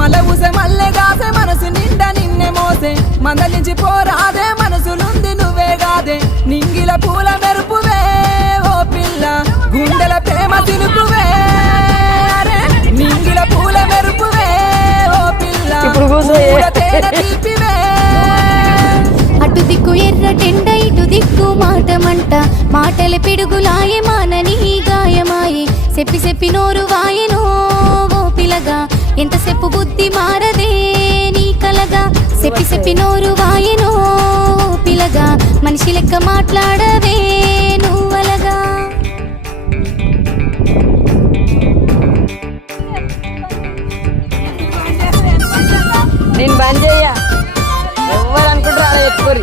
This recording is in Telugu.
మల్లె ఊసే మల్లె గాసే మనసు నిండా నిన్నే మోసే మందలించి పోరాదే మనసులుంది నువ్వే గాదే నింగిల పూల మెరుపువే ఓ పిల్ల గుండెల ప్రేమ తినుకువే అరే నింగిల పూల మెరుపువే ఓ పిల్ల పూల తేనె తీపివే అటు దిక్కు ఎర్ర టెండ ఇటు దిక్కు మాటమంట మాటల పిడుగులాయే మానని గాయమాయే చెప్పి చెప్పి నోరు వాయెనో ఓ పిల్లగా ఎంతసేపు బుద్ధి మారదే నీ కలగా చెప్పి చెప్పి నోరు వాయెనో ఓ పిల్లగా మనిషి లెక్క మాట్లాడవే నువ్వలగా నేను బంద్ చెయ్య ఎవరు అనుకుంటారు అలా చెప్పుకోరు